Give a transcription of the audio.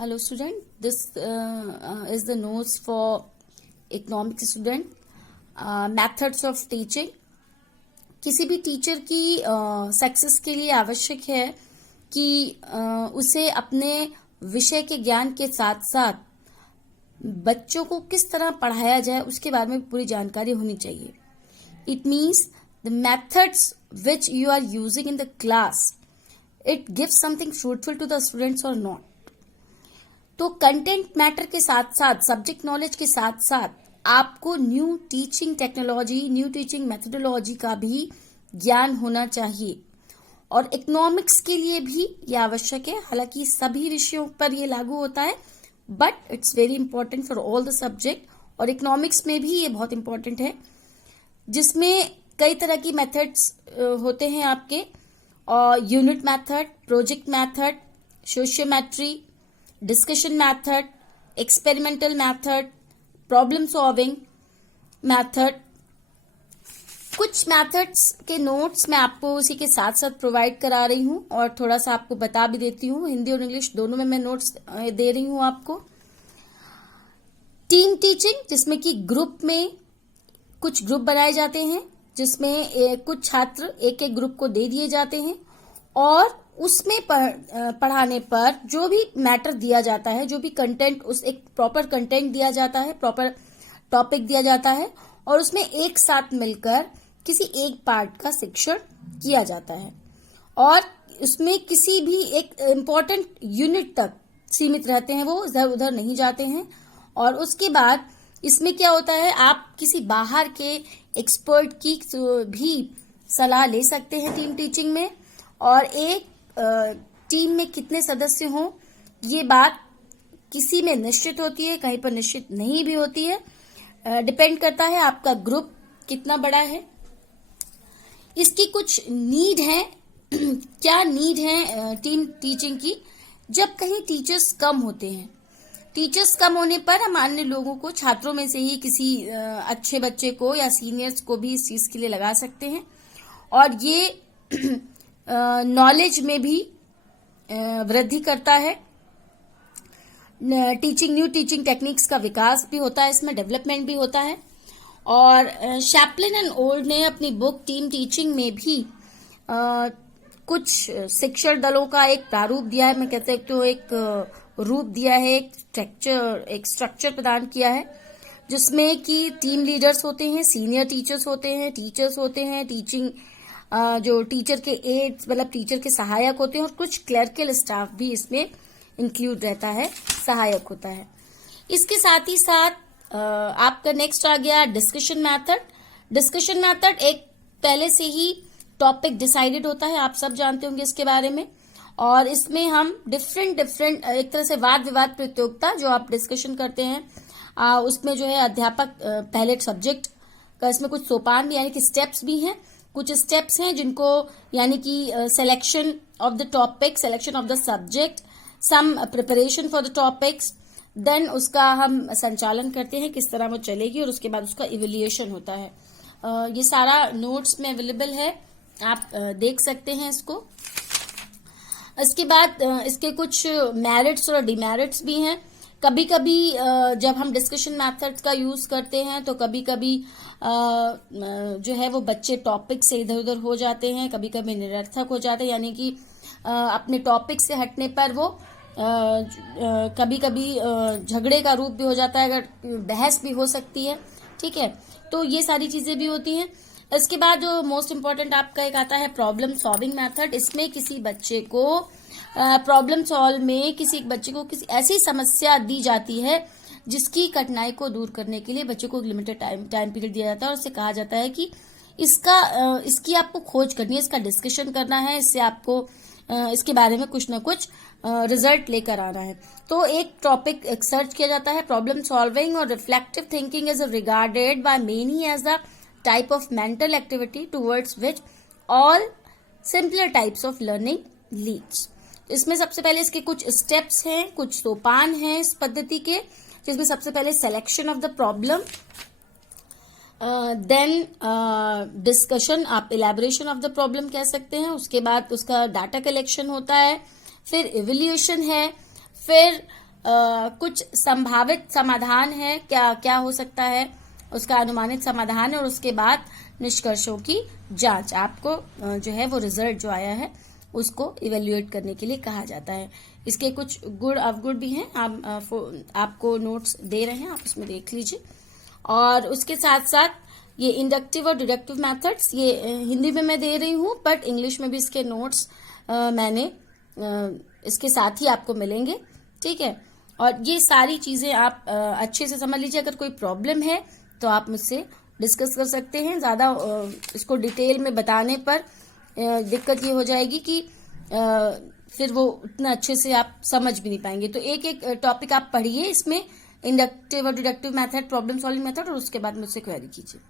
Hello student, this is the notes for economics student. Methods of teaching. किसी भी teacher की success के लिए आवश्यक है कि उसे अपने विषय के ज्ञान के साथ साथ बच्चों को किस तरह पढ़ाया जाए उसके बारे में पूरी जानकारी होनी चाहिए. It means the methods which you are using in the class, it gives something fruitful to the students or not. तो कंटेंट मैटर के साथ साथ सब्जेक्ट नॉलेज के साथ साथ आपको new teaching technology, new teaching methodology का भी ज्ञान होना चाहिए. और इकोनॉमिक्स के लिए भी ये आवश्यक है. हालांकि सभी विषयों पर ये लागू होता है, but it's very important for all the subject. और इकोनॉमिक्स में भी ये बहुत इंपॉर्टेंट है, जिसमें कई तरह की मेथड्स होते हैं आपके. और unit method, project method, sociometry, discussion method, experimental method, problem solving method. कुछ मेथड्स के नोट्स मैं आपको उसी के साथ साथ प्रोवाइड करा रही हूँ और थोड़ा सा आपको बता भी देती हूँ. हिंदी और इंग्लिश दोनों में मैं नोट्स दे रही हूँ आपको. टीम टीचिंग, जिसमें कि ग्रुप में कुछ ग्रुप बनाए जाते हैं, जिसमें कुछ छात्र एक एक ग्रुप को दे दिए जाते हैं और उसमें पढ़ाने पर जो भी मैटर दिया जाता है, जो भी कंटेंट, उस एक प्रॉपर कंटेंट दिया जाता है, प्रॉपर टॉपिक दिया जाता है और उसमें एक साथ मिलकर किसी एक पार्ट का शिक्षण किया जाता है और उसमें किसी भी एक इम्पोर्टेंट यूनिट तक सीमित रहते हैं, वो इधर उधर नहीं जाते हैं. और उसके बाद इसमें क्या होता है, आप किसी बाहर के एक्सपर्ट की भी सलाह ले सकते हैं टीम टीचिंग में. और एक टीम में कितने सदस्य हों, ये बात किसी में निश्चित होती है, कहीं पर निश्चित नहीं भी होती है. डिपेंड करता है आपका ग्रुप कितना बड़ा है. इसकी कुछ नीड है. क्या नीड है टीम टीचिंग की? जब कहीं टीचर्स कम होते हैं, टीचर्स कम होने पर हम अन्य लोगों को, छात्रों में से ही किसी अच्छे बच्चे को या सीनियर्स को भी इस चीज के लिए लगा सकते हैं. और ये नॉलेज में भी वृद्धि करता है. न्यू टीचिंग टेक्निक्स का विकास भी होता है, इसमें डेवलपमेंट भी होता है. और शैपलिन एंड ओल्ड ने अपनी बुक टीम टीचिंग में भी कुछ शिक्षण दलों का एक प्रारूप दिया है, मैं कहते हैं तो एक रूप दिया है, एक स्ट्रक्चर प्रदान किया है, जिसमें कि टीम लीडर्स होते हैं, सीनियर टीचर्स होते हैं, टीचर्स होते हैं, टीचिंग जो टीचर के एड्स मतलब टीचर के सहायक होते हैं और कुछ क्लर्कल स्टाफ भी इसमें इंक्लूड रहता है, सहायक होता है. इसके साथ ही साथ आपका नेक्स्ट आ गया डिस्कशन मेथड. डिस्कशन मेथड एक पहले से ही टॉपिक डिसाइडेड होता है, आप सब जानते होंगे इसके बारे में. और इसमें हम डिफरेंट एक तरह से वाद विवाद प्रतियोगिता जो आप डिस्कशन करते हैं, उसमें जो है अध्यापक पहले सब्जेक्ट का, इसमें कुछ सोपान भी यानी कि स्टेप्स भी हैं. कुछ स्टेप्स हैं जिनको यानी कि selection of the topic, selection of the subject, some preparation for the topics, then उसका हम संचालन करते हैं किस तरह वो चलेगी और उसके बाद उसका इवैल्यूएशन होता है. ये सारा नोट्स में अवेलेबल है, आप देख सकते हैं इसको. इसके बाद इसके कुछ मेरिट्स और डिमेरिट्स भी हैं. कभी कभी जब हम डिस्कशन मेथड का यूज करते हैं तो कभी कभी जो है वो बच्चे टॉपिक से इधर उधर हो जाते हैं, कभी कभी निरर्थक हो जाते हैं, यानी कि अपने टॉपिक से हटने पर वो कभी कभी झगड़े का रूप भी हो जाता है, अगर बहस भी हो सकती है. ठीक है, तो ये सारी चीजें भी होती हैं. इसके बाद जो मोस्ट इम्पोर्टेंट आपका एक आता है प्रॉब्लम सॉल्विंग मेथड. इसमें किसी बच्चे को प्रॉब्लम सॉल्व में किसी बच्चे को किसी ऐसी समस्या दी जाती है जिसकी कठिनाई को दूर करने के लिए बच्चे को एक लिमिटेड टाइम पीरियड दिया जाता है और उससे कहा जाता है कि इसकी आपको खोज करनी है, इसका डिस्कशन करना है, इससे आपको इसके बारे में कुछ ना कुछ रिजल्ट लेकर आना है. तो एक टॉपिक सर्च किया जाता है. प्रॉब्लम सॉल्विंग और reflective thinking is regarded by many as the type of mental activity towards which all simpler types of learning leads. इसमें सबसे पहले इसके कुछ स्टेप्स हैं, कुछ सोपान हैं इस पद्धति के, जिसमें सबसे पहले selection of the problem, then discussion, आप इलेबोरेशन ऑफ द प्रॉब्लम कह सकते हैं. उसके बाद उसका डाटा कलेक्शन होता है, फिर इवैल्यूएशन है, फिर कुछ संभावित समाधान है, क्या क्या हो सकता है, उसका अनुमानित समाधान, और उसके बाद निष्कर्षों की जांच। आपको जो है वो रिजल्ट जो आया है उसको इवेल्युएट करने के लिए कहा जाता है। इसके कुछ गुण अवगुण भी हैं, आपको नोट्स दे रहे हैं, आप उसमें देख लीजिए। और उसके साथ साथ ये इंडक्टिव और डिडक्टिव मेथड्स, ये हिंदी में मैं दे रही हूँ, बट इंग्लिश में भी इसके नोट्स मैंने इसके साथ ही आपको मिलेंगे, ठीक है। और ये सारी चीजें आप अच्छे से समझ लीजिए। अगर कोई प्रॉब्लम है तो आप मुझसे डिस्कस कर सकते हैं। ज्यादा इसको डिटेल में बताने पर दिक्कत ये हो जाएगी कि फिर वो उतना अच्छे से आप समझ भी नहीं पाएंगे। तो एक एक टॉपिक आप पढ़िए इसमें, इंडक्टिव और deductive method, problem solving method, और उसके बाद मुझसे क्वेरी कीजिए।